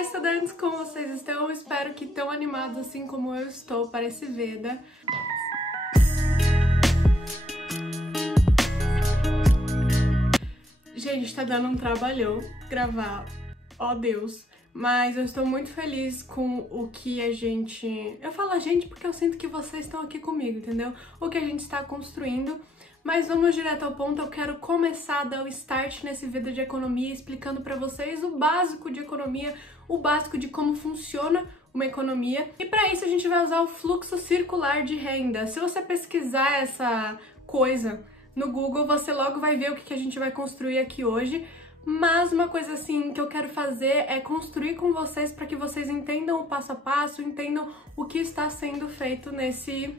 Olá, estudantes, como vocês estão? Espero que tão animados assim como eu estou para esse Veda. Gente, tá dando um trabalhão gravar, ó Deus, mas eu estou muito feliz com o que a gente... Eu falo a gente porque eu sinto que vocês estão aqui comigo, entendeu? O que a gente está construindo. Mas vamos direto ao ponto, eu quero começar a dar o start nesse vídeo de economia, explicando para vocês o básico de economia, o básico de como funciona uma economia. E para isso a gente vai usar o fluxo circular de renda. Se você pesquisar essa coisa no Google, você logo vai ver o que a gente vai construir aqui hoje. Mas uma coisa assim que eu quero fazer é construir com vocês para que vocês entendam o passo a passo, entendam o que está sendo feito nesse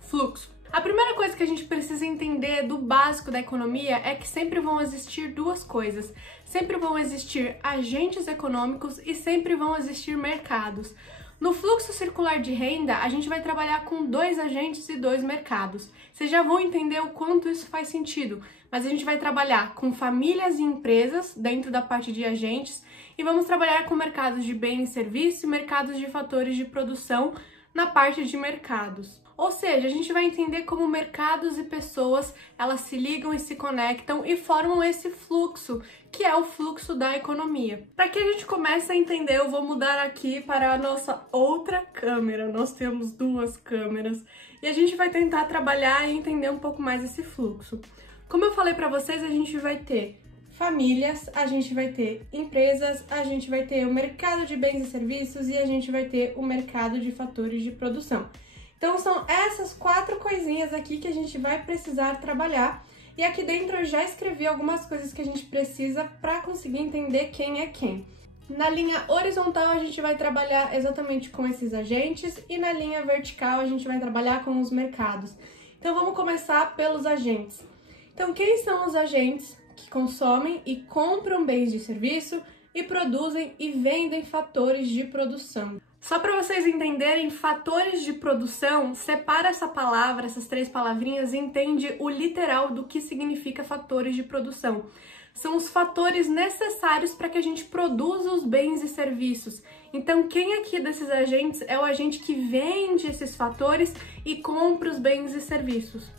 fluxo. A primeira coisa que a gente precisa entender do básico da economia é que sempre vão existir duas coisas. Sempre vão existir agentes econômicos e sempre vão existir mercados. No fluxo circular de renda, a gente vai trabalhar com dois agentes e dois mercados. Vocês já vão entender o quanto isso faz sentido, mas a gente vai trabalhar com famílias e empresas dentro da parte de agentes e vamos trabalhar com mercados de bens e serviços e mercados de fatores de produção na parte de mercados. Ou seja, a gente vai entender como mercados e pessoas, elas se ligam e se conectam e formam esse fluxo, que é o fluxo da economia. Para que a gente comece a entender, eu vou mudar aqui para a nossa outra câmera. Nós temos duas câmeras e a gente vai tentar trabalhar e entender um pouco mais esse fluxo. Como eu falei para vocês, a gente vai ter famílias, a gente vai ter empresas, a gente vai ter o mercado de bens e serviços e a gente vai ter o mercado de fatores de produção. Então são essas quatro coisinhas aqui que a gente vai precisar trabalhar. E aqui dentro eu já escrevi algumas coisas que a gente precisa para conseguir entender quem é quem. Na linha horizontal a gente vai trabalhar exatamente com esses agentes e na linha vertical a gente vai trabalhar com os mercados. Então vamos começar pelos agentes. Então quem são os agentes que consomem e compram bens de serviço e produzem e vendem fatores de produção? Só para vocês entenderem, fatores de produção, separa essa palavra, essas três palavrinhas e entende o literal do que significa fatores de produção. São os fatores necessários para que a gente produza os bens e serviços. Então, quem aqui desses agentes é o agente que vende esses fatores e compra os bens e serviços?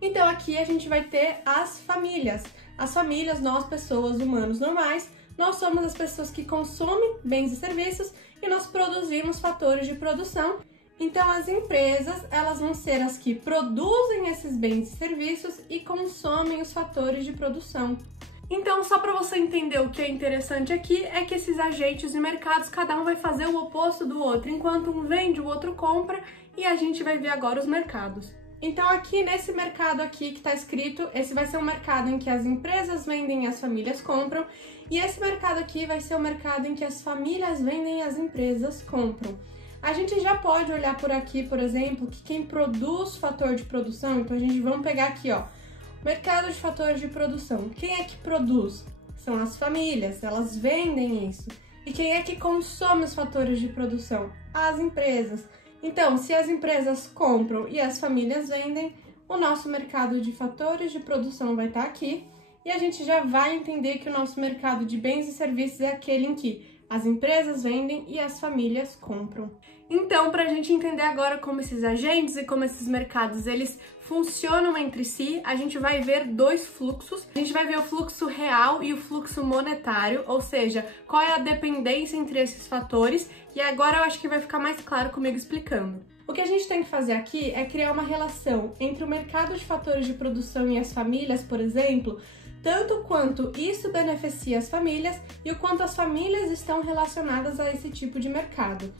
Então, aqui a gente vai ter as famílias. As famílias, nós, pessoas, humanos normais, nós somos as pessoas que consomem bens e serviços e nós produzimos fatores de produção. Então as empresas, elas vão ser as que produzem esses bens e serviços e consomem os fatores de produção. Então, só para você entender o que é interessante aqui, é que esses agentes e mercados, cada um vai fazer o oposto do outro. Enquanto um vende, o outro compra, e a gente vai ver agora os mercados. Então aqui nesse mercado aqui que está escrito, esse vai ser um mercado em que as empresas vendem e as famílias compram, e esse mercado aqui vai ser o mercado em que as famílias vendem e as empresas compram. A gente já pode olhar por aqui, por exemplo, que quem produz fator de produção, então vamos pegar aqui, ó, mercado de fatores de produção. Quem é que produz? São as famílias, elas vendem isso. E quem é que consome os fatores de produção? As empresas. Então, se as empresas compram e as famílias vendem, o nosso mercado de fatores de produção vai estar aqui e a gente já vai entender que o nosso mercado de bens e serviços é aquele em que as empresas vendem e as famílias compram. Então, para a gente entender agora como esses agentes e como esses mercados eles funcionam entre si, a gente vai ver dois fluxos. A gente vai ver o fluxo real e o fluxo monetário, ou seja, qual é a dependência entre esses fatores, e agora eu acho que vai ficar mais claro comigo explicando. O que a gente tem que fazer aqui é criar uma relação entre o mercado de fatores de produção e as famílias, por exemplo, tanto quanto isso beneficia as famílias e o quanto as famílias estão relacionadas a esse tipo de mercado.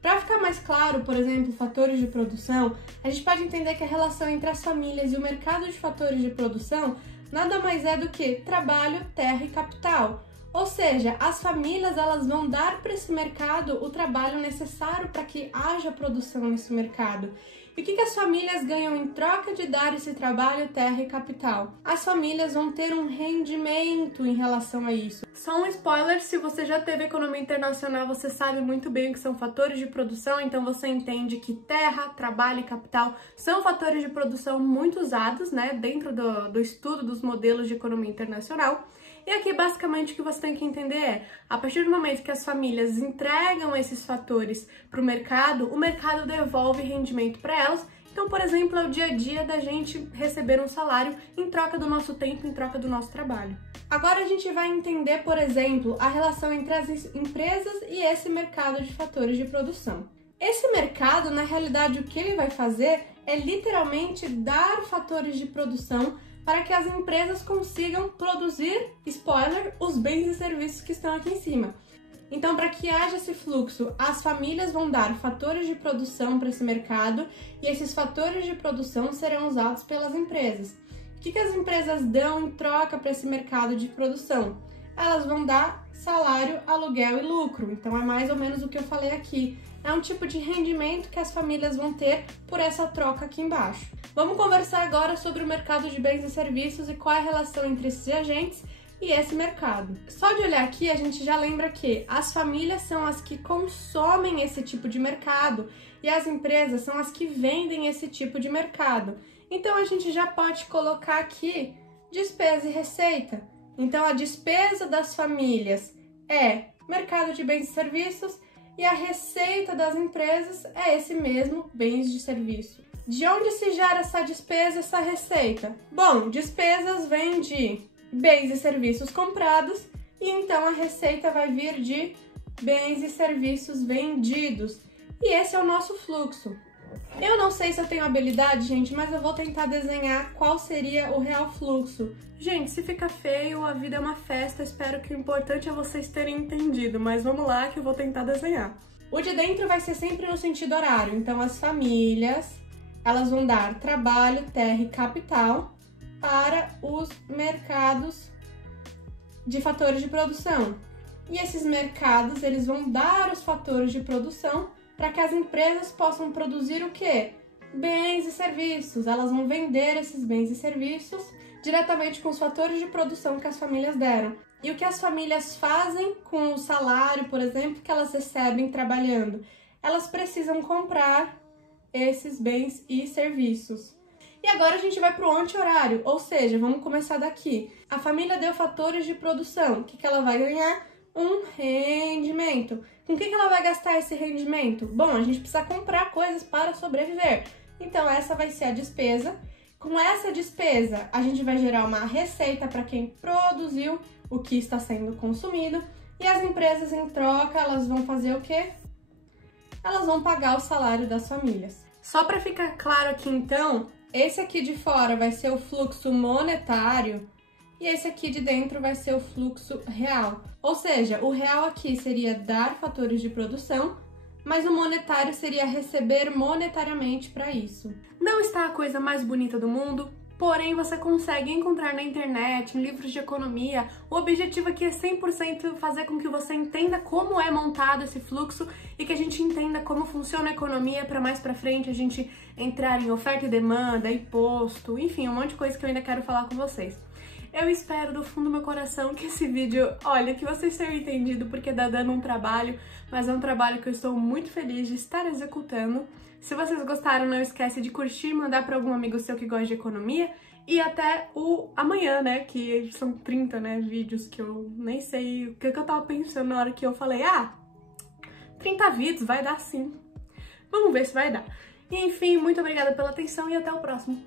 Para ficar mais claro, por exemplo, fatores de produção, a gente pode entender que a relação entre as famílias e o mercado de fatores de produção nada mais é do que trabalho, terra e capital. Ou seja, as famílias elas vão dar para esse mercado o trabalho necessário para que haja produção nesse mercado. E o que as famílias ganham em troca de dar esse trabalho, terra e capital? As famílias vão ter um rendimento em relação a isso. Só um spoiler, se você já teve economia internacional, você sabe muito bem o que são fatores de produção, então você entende que terra, trabalho e capital são fatores de produção muito usados, né, dentro do estudo dos modelos de economia internacional. E aqui basicamente o que você tem que entender é, a partir do momento que as famílias entregam esses fatores para o mercado devolve rendimento para elas. Então, por exemplo, é o dia a dia da gente receber um salário em troca do nosso tempo, em troca do nosso trabalho. Agora a gente vai entender, por exemplo, a relação entre as empresas e esse mercado de fatores de produção. Esse mercado, na realidade, o que ele vai fazer é literalmente dar fatores de produção para que as empresas consigam produzir, spoiler, os bens e serviços que estão aqui em cima. Então, para que haja esse fluxo, as famílias vão dar fatores de produção para esse mercado e esses fatores de produção serão usados pelas empresas. O que as empresas dão em troca para esse mercado de produção? Elas vão dar salário, aluguel e lucro. Então, é mais ou menos o que eu falei aqui. É um tipo de rendimento que as famílias vão ter por essa troca aqui embaixo. Vamos conversar agora sobre o mercado de bens e serviços e qual é a relação entre esses agentes e esse mercado. Só de olhar aqui, a gente já lembra que as famílias são as que consomem esse tipo de mercado e as empresas são as que vendem esse tipo de mercado. Então, a gente já pode colocar aqui despesa e receita. Então, a despesa das famílias é mercado de bens e serviços e a receita das empresas é esse mesmo bens de serviço. De onde se gera essa despesa, essa receita? Bom, despesas vêm de bens e serviços comprados e então a receita vai vir de bens e serviços vendidos. E esse é o nosso fluxo. Eu não sei se eu tenho habilidade, gente, mas eu vou tentar desenhar qual seria o real fluxo. Gente, se fica feio, a vida é uma festa, espero que o importante é vocês terem entendido, mas vamos lá que eu vou tentar desenhar. O de dentro vai ser sempre no sentido horário, então as famílias, elas vão dar trabalho, terra e capital para os mercados de fatores de produção. E esses mercados, eles vão dar os fatores de produção para que as empresas possam produzir o quê? Bens e serviços. Elas vão vender esses bens e serviços diretamente com os fatores de produção que as famílias deram. E o que as famílias fazem com o salário, por exemplo, que elas recebem trabalhando? Elas precisam comprar esses bens e serviços. E agora a gente vai para o anti-horário, ou seja, vamos começar daqui. A família deu fatores de produção. O que ela vai ganhar? Um rendimento. Com o que ela vai gastar esse rendimento? Bom, a gente precisa comprar coisas para sobreviver. Então, essa vai ser a despesa. Com essa despesa, a gente vai gerar uma receita para quem produziu o que está sendo consumido. E as empresas, em troca, elas vão fazer o quê? Elas vão pagar o salário das famílias. Só para ficar claro aqui, então, esse aqui de fora vai ser o fluxo monetário e esse aqui de dentro vai ser o fluxo real. Ou seja, o real aqui seria dar fatores de produção, mas o monetário seria receber monetariamente para isso. Não está a coisa mais bonita do mundo, porém você consegue encontrar na internet, em livros de economia. O objetivo aqui é 100% fazer com que você entenda como é montado esse fluxo e que a gente entenda como funciona a economia para mais para frente a gente entrar em oferta e demanda, imposto, enfim, um monte de coisa que eu ainda quero falar com vocês. Eu espero do fundo do meu coração que esse vídeo, olha, que vocês tenham entendido, porque dá dando um trabalho, mas é um trabalho que eu estou muito feliz de estar executando. Se vocês gostaram, não esquece de curtir, mandar para algum amigo seu que gosta de economia e até o amanhã, né, que são 30, né, vídeos que eu nem sei o que eu tava pensando na hora que eu falei, 30 vídeos, vai dar sim. Vamos ver se vai dar. Enfim, muito obrigada pela atenção e até o próximo.